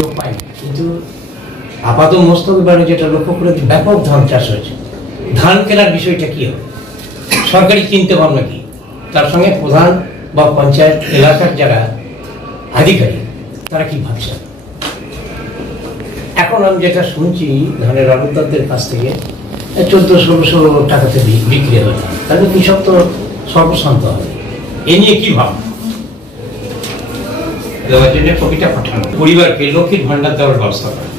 কেউ পায়নি, কিন্তু আপাত মস্তকে বাড়ি যেটা লক্ষ্য করে ব্যাপক ধান চাষ হয়েছে। ধান কেনার বিষয়টা কি হবে, সরকারি চিন্তা ভাবনা কি, তার সঙ্গে প্রধান বা পঞ্চায়েত এলাকার যারা আধিকারিক তারা কি ভাবছেন। এখন আমি যেটা শুনছি ধানের আড়তদারদের কাছ থেকে 1400-1600 টাকাতে বিক্রি হয়ে যায়, তাহলে কৃষক তো সর্বশান্ত হবে। এ নিয়ে কি ভাব দেওয়ার জন্য কবিটা পাঠানো, পরিবারকে লক্ষ্মীর ভান্ডার দেওয়ার ব্যবস্থা করে।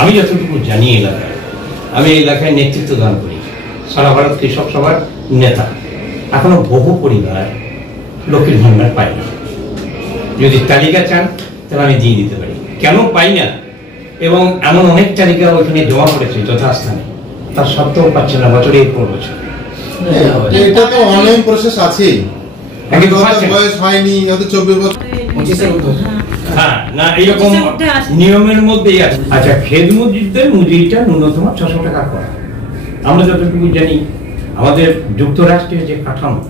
আমি যতটুকু জানি এলাকায়, আমি এই এলাকায় নেতৃত্ব দান করি, সারা ভারত কৃষক সভার নেতা। এখনো বহু পরিবার লক্ষ্মীর ভান্ডার পাই না। যদি তালিকা চান তাহলে আমি দিয়ে দিতে পারি, কেন পাই না। এবং এমন অনেক তালিকা ওইখানে জমা করেছে যথাস্থানে, তার সত্ত্বেও পাচ্ছে না বছরের পর বছর। এটা তো অনলাইন প্রসেস আছে, বয়স হয়নি, হয়তো 24 বছর 25-এর মধ্যে। হ্যাঁ, না এরকম নিয়মের মধ্যেই আছে। আচ্ছা, খেত মজুরদের মজুরিটা ন্যূনতম 600 টাকা করা। আমরা যতটুকু জানি আমাদের যুক্তরাষ্ট্রের যে কাঠামো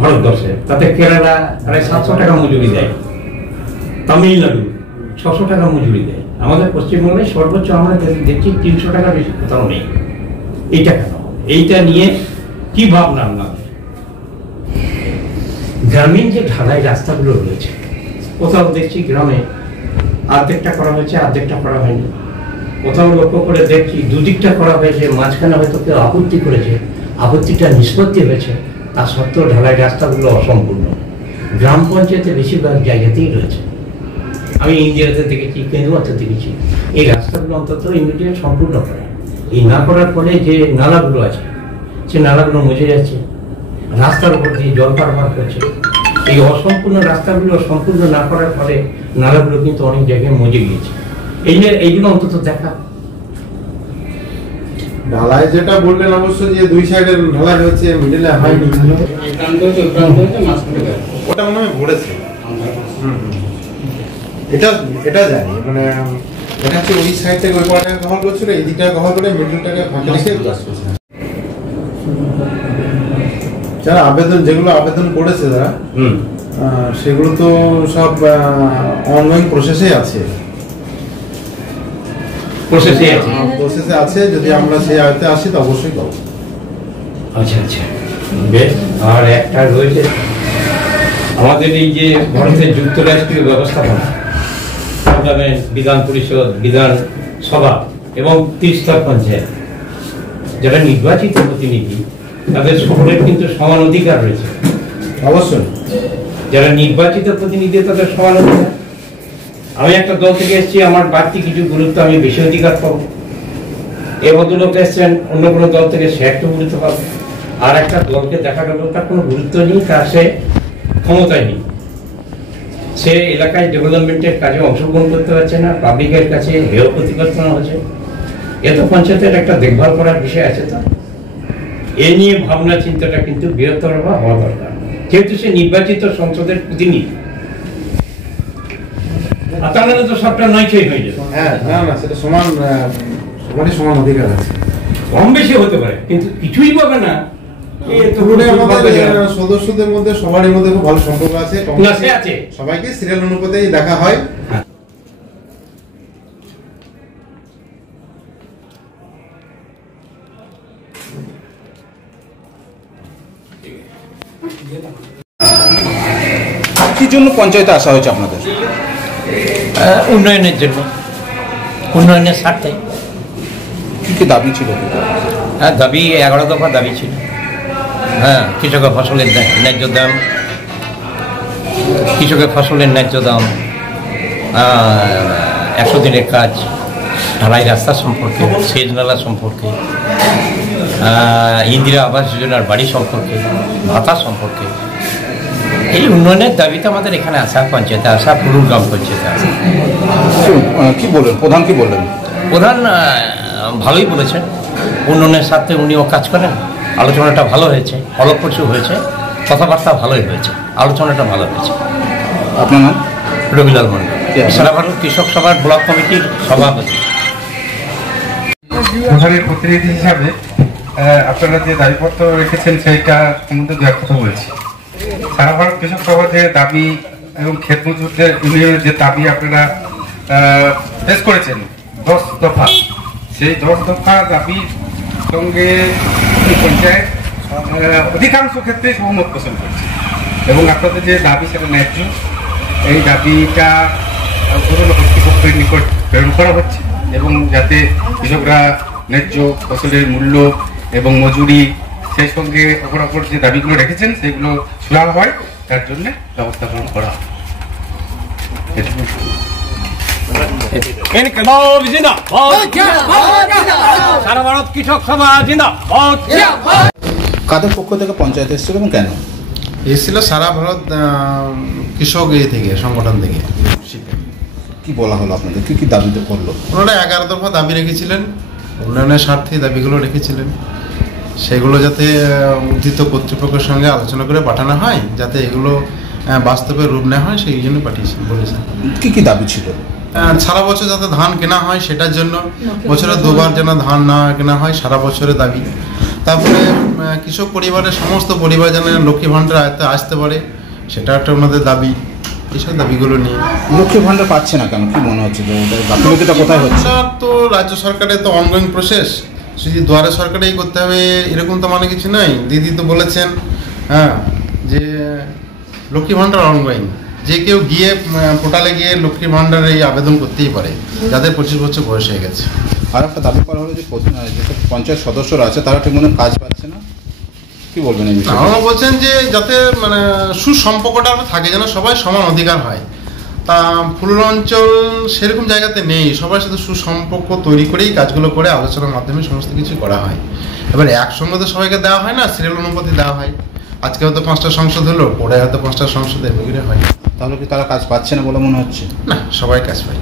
ভারতবর্ষে, তাতে কেরালা 750 টাকা মজুরি দেয়, তামিলনাড়ু 600 টাকা মজুরি দেয়। আমাদের পশ্চিমবঙ্গে সর্বোচ্চ আমরা দেখছি 300 টাকা, বেশি কোথাও নেই। এইটা কেন, এইটা নিয়ে কি ভাবনা আপনাদের? গ্রামীণ যে ঢালাই রাস্তাগুলো রয়েছে, কোথাও দেখছি গ্রামে অর্ধেকটা করা হয়েছে, অর্ধেকটা করা হয়নি। কোথাও লক্ষ্য করে দেখছি দুদিকটা করা হয়েছে, মাঝখানে হয়তো কেউ আপত্তি করেছে, আপত্তিটা নিষ্পত্তি হয়েছে, তা সত্ত্বেও ঢালাই রাস্তাগুলো অসম্পূর্ণ। গ্রাম পঞ্চায়েতে বেশিরভাগ জায়গাতেই রয়েছে। আমি ইন্ডিয়াতে দেখেছি, কেন্দ্রতে দেখেছি, এই রাস্তাগুলো অন্তত ইমিডিয়েট সম্পূর্ণ করে। এই না করার ফলে যে নালাগুলো আছে, সে নালাগুলো মুছে যাচ্ছে, রাস্তার উপর দিয়ে জল পারাপার করছে। এই অসম্পূর্ণ রাস্তাগুলো সম্পূর্ণ না করার ফলে নালাগুলো কিন্তু অনেক জায়গায় মজে গিয়েছে। এইগুলো অন্তত দেখা। ঢালাই যেটা বললেন অবশ্য, যে দুই সাইডের ঢালাই হচ্ছে, মিডলে হয়নি, ওটা মনে হয় ভরেছে। এটা জানি, মানে এটা হচ্ছে ওই সাইড থেকে ওই পাড়াটাকে কভার করছিল, এই দিকটা কভার করে মিডলটাকে ফাঁকা রেখে কাজ করছে। যারা যেগুলো আবেদন করেছে যারা, সেগুলো তো সব অনলাইন প্রসেসে আছে, প্রসেসে আছে। যদি আমরা সেই আয়তে আসি তো অবশ্যই পাবো। আচ্ছা আচ্ছা, বেশ। আর একটা রয়েছে আমাদের এই যে ভারতের যুক্তরাষ্ট্রীয় ব্যবস্থাপনা, বিধান পরিষদ, বিধান সভা এবং 30 স্তর পঞ্চায়েত, যারা নির্বাচিত প্রতিনিধি তাদের সকলের কিন্তু সমান অধিকার রয়েছে। অবশ্যই যারা নির্বাচিত প্রতিনিধি তাদের সমান অধিকার। আমি একটা দল থেকে এসেছি, আমার বাড়তি কিছু গুরুত্ব, আমি বেশি অধিকার পাবো। এ ভদ্রলোক এসছেন অন্য কোনো দল থেকে, সে একটু গুরুত্ব পাবে। আর একটা দলকে দেখা গেল তার কোনো গুরুত্ব নেই, তার সে ক্ষমতায় নেই, সে এলাকায় ডেভেলপমেন্টের কাজে অংশগ্রহণ করতে পারছে না, পাবলিকের কাছে হেয় প্রতিপন্ন হচ্ছে। এ তো পঞ্চায়েতের একটা দেখভাল করার বিষয় আছে। তো এ নিয়ে ভাবনা চিন্তাটা কিন্তু বৃহত্তর হওয়া দরকার, যেহেতু সে নির্বাচিত সংসদের প্রতিনিধি। আর তাহলে তো সবটা নয়ছই হয়ে যাবে। হ্যাঁ, না না, সেটা সমান অধিকার আছে। কম বেশি হতে পারে, কিন্তু কিছুই পাবে না। সদস্যদের মধ্যে সবারই মধ্যে খুব ভালো সম্পর্ক আছে, সবাইকে সিরিয়াল অনুপাতেই দেখা হয়। কি জন্য পঞ্চায়েতে আসা হয়েছে আপনাদের? উন্নয়নের জন্য, উন্নয়নের স্বার্থে। কি কি দাবি ছিল? হ্যাঁ, দাবি 11 দফা দাবি ছিল। হ্যাঁ, কৃষকের ফসলের ন্যায্য দাম, কৃষকের ফসলের ন্যায্য দাম, 100 দিনের কাজ, ঢালাই রাস্তা সম্পর্কে, সেচ নালা সম্পর্কে, ইন্দিরা আবাস যোজনার বাড়ি সম্পর্কে, ভাতা সম্পর্কে। এই উন্নয়নের দাবিতে আমাদের এখানে আসা, পঞ্চায়েতে আসা, পুরুল গ্রাম পঞ্চায়েতে আসা। কি বললেন প্রধান? কি বললেন প্রধান? ভালোই বলেছেন, উন্নয়নের সাথে উনিও কাজ করেন। আলোচনাটা ভালো হয়েছে, ফলপ্রসূ হয়েছে, কথাবার্তা ভালোই হয়েছে, আলোচনাটা ভালো হয়েছে। আপনার নাম? রবিলাল মন্ডল, সারা ভারত কৃষক সভার ব্লক কমিটির সভাপতি। প্রতিনিধি হিসাবে আপনারা যে দাবিপত্র রেখেছেন সেইটা সম্বন্ধে দু এক কথা বলছি। সারা ভারত কৃষক সভা যে দাবি এবং ক্ষেত মজুরদের ইউনিয়নের যে দাবি আপনারা পেশ করেছেন 10 দফা, সেই 10 দফা দাবির সঙ্গে পঞ্চায়েত অধিকাংশ ক্ষেত্রে সহমত পোষণ করছে এবং আপনাদের যে দাবি সেটা ন্যায্য। এই দাবিটা ঊর্ধ্বতন কর্তৃপক্ষের নিকট প্রেরণ করা হচ্ছে এবং যাতে কৃষকরা ন্যায্য ফসলের মূল্য এবং মজুরি সেই সঙ্গে অপর যে দাবিগুলো রেখেছেন সেগুলো সুরাহা হয়, তার জন্য ব্যবস্থা গ্রহণ করা হয়। ইনকিলাব জিন্দাবাদ, সারা ভারত কৃষক সভা জিন্দাবাদ। কাদের পক্ষ থেকে পঞ্চায়েত এসেছিল এবং কেন? এসেছিল সারা ভারত কৃষক থেকে সংগঠন থেকে। কি বলা হলো আপনাদের, কি কি দাবিতে করলো? ওনারা 11 দফা দাবি রেখেছিলেন, উন্নয়নের স্বার্থে দাবিগুলো রেখেছিলেন, সেগুলো যাতে উদ্ধৃত কর্তৃপক্ষের সঙ্গে আলোচনা করে পাঠানো হয়, যাতে এগুলো বাস্তবে রূপ নেওয়া হয়, সেই জন্য পাঠিয়েছেন বলেছেন। কি কি দাবি ছিল? সারা বছর যাতে ধান কেনা হয় সেটার জন্য, বছরে 2 বার যেন ধান না কেনা হয় সারা বছরের দাবি। তারপরে কৃষক পরিবারের সমস্ত পরিবার যেন লক্ষ্মী ভাণ্ডার আয়ত্তে আসতে পারে, সেটা একটা ওনাদের দাবি। এইসব দাবিগুলো নিয়ে লক্ষ্মী ভাণ্ডার পাচ্ছে না কেন, কি মনে হচ্ছে? গাফিলতিটা কোথায় হচ্ছে? তো রাজ্য সরকারের তো অনগোয়িং প্রসেস, শুধু দুয়ারে সরকারেই করতে হবে এরকম তো মানে কিছু নাই। দিদি তো বলেছেন যে লক্ষ্মী ভাণ্ডার অনগোয়িং, যে কেউ গিয়ে পোর্টালে গিয়ে লক্ষ্মী ভাণ্ডারে এই আবেদন করতেই পারে যাদের 25 বছর বয়স হয়ে গেছে। আর একটা দাবি করা হলো যে যেসব পঞ্চায়েত সদস্যরা আছে তারা ঠিক মতো কাজ পাচ্ছে না, কি বলবেন এই বিষয়ে? আমার বলছেন যে যাতে মানে সুসম্পর্কটা থাকে, যেন সবাই সমান অধিকার হয়। তা ফুলুর অঞ্চল সেরকম জায়গাতে নেই, সবার সাথে সুসম্পর্ক তৈরি করেই কাজগুলো করে আলোচনার মাধ্যমে সমস্ত কিছু করা হয়। এবার একসঙ্গে তো সবাইকে দেওয়া হয় না, সিরিয়াল অনুপাতে দেওয়া হয়। আজকে হয়তো 5টা সংসদ হলো, পরে হয়তো 5টা সংসদ এগুলো হয়। তাহলে কি তারা কাজ পাচ্ছে না বলে মনে হচ্ছে? না, সবাই কাজ পায়।